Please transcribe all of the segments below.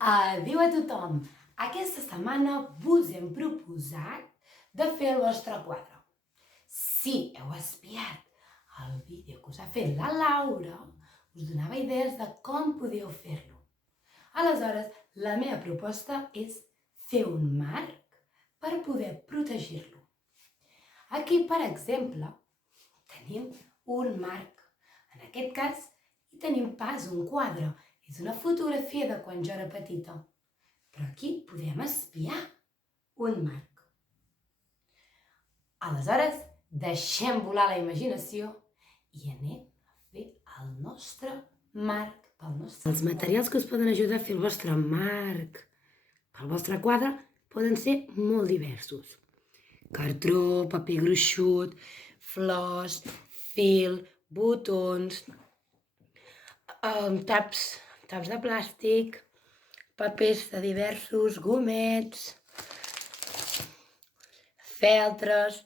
Adéu a tothom! Aquesta setmana vos hem proposat de fer el vostre quadre. Si heu espiat el vídeo que us ha fet la Laura, us donava idees de com podíeu fer-lo. Aleshores, la meva proposta és fer un marc per poder protegir-lo. Aquí, per exemple, tenim un marc. En aquest cas, hi tenim pas un quadre. És una fotografia de quan jo era petita. Però aquí podem espiar un marc. Aleshores, deixem volar la imaginació i anem a fer el nostre marc. Els materials que us poden ajudar a fer el vostre marc pel vostre quadre poden ser molt diversos. Cartró, paper gruixut, flors, fil, botons, taps de plàstic, papers de diversos, gomets, feltres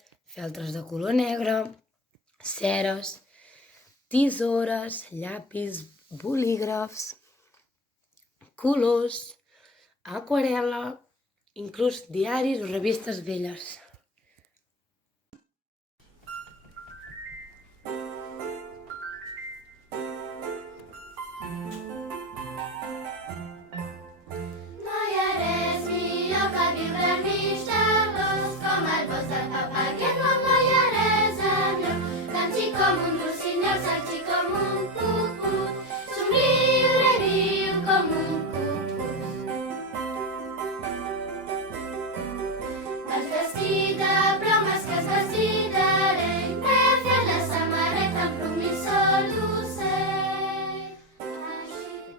de color negre, ceres, tisores, llapis, bolígrafs, colors, aquarel·la, inclús diaris o revistes velles.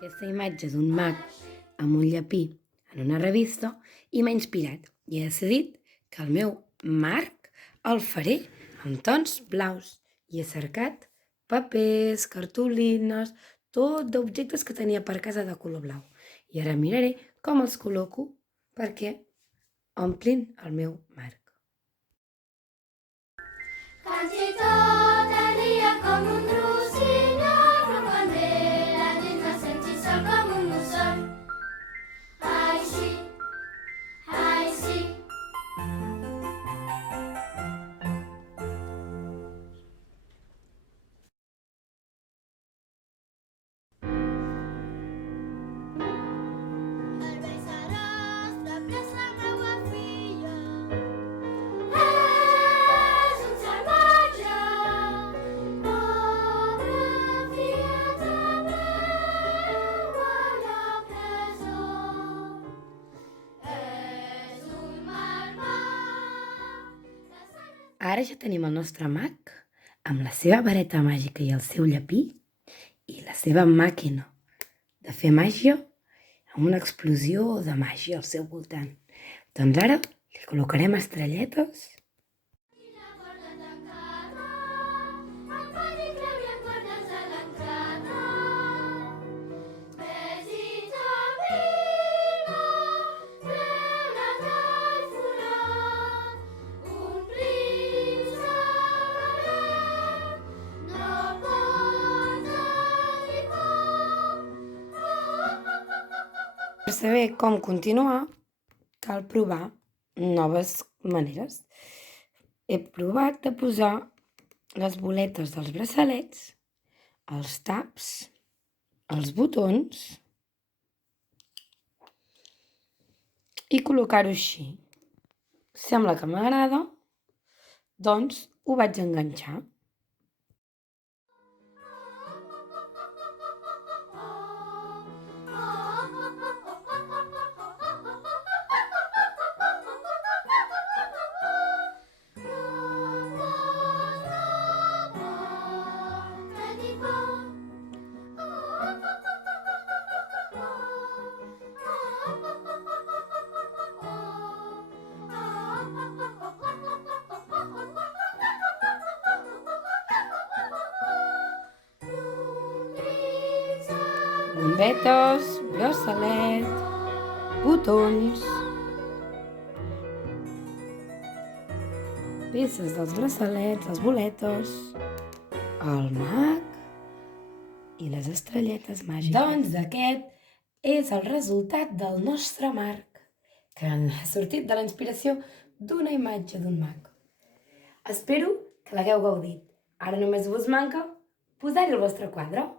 Aquesta imatge d'un mag amb un llapí en una revista i m'ha inspirat i he decidit que el meu marc el faré amb tons blaus i he cercat papers, cartolines, tot d'objectes que tenia per casa de color blau. I ara miraré com els col·loco perquè omplin el meu marc. Canti tot el dia com un rossinyol, però quan ve la nit me senti sol com un mussol. Ai sí, ai sí. El vell sarastre pres la meua filla. És un salvatge, pobre filleta meu a la presó. És un malvat. Ara ja tenim el nostre mag amb la seva vareta màgica i el seu llapí i la seva màquina de fer màgia amb una explosió de màgia al seu voltant. Doncs ara li col·locarem estrelletes. I la porta tancada, el pare Clau i en guardes a l'entrada. Ves i t'avina, treu-la del forat. Un príncep valent no pot tenir por. Per saber com continuar, cal provar noves maneres. He provat de posar les boletes dels braçalets, els taps, els botons i col·locar-ho així. Sembla que m'agrada, doncs ho vaig enganxar. Bombetes, braçalet, botons, peces dels braçalets, les boletes, el mag i les estrelletes màgiques. Doncs aquest és el resultat del nostre marc, que ha sortit de la inspiració d'una imatge d'un mag. Espero que l'hagueu gaudit. Ara només vos manca posar-hi el vostre quadre.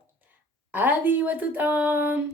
Adéu a tothom!